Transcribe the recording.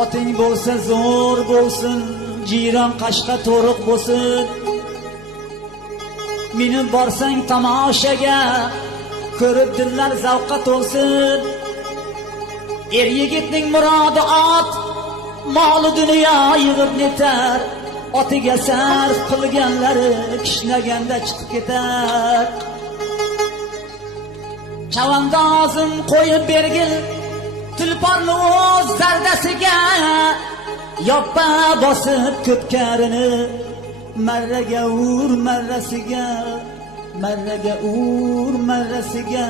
Oting bo'lsa zo'r bo'lsin, jiron qashqa to'riq bo'lsin. Meni borsang tomoshaga, ko'rib dillar zavqqa to'lsin. Er yigitning murodi ot, moli dunyo yig'ib netar. Otiga sarf qilganlari kishnaganda chiqib ketar. Chavandozim qo'yib bergil tulporni o'z zardasiga, yoppa bosib ko'pkarini marraga ur marrasiga, marraga ur marrasiga.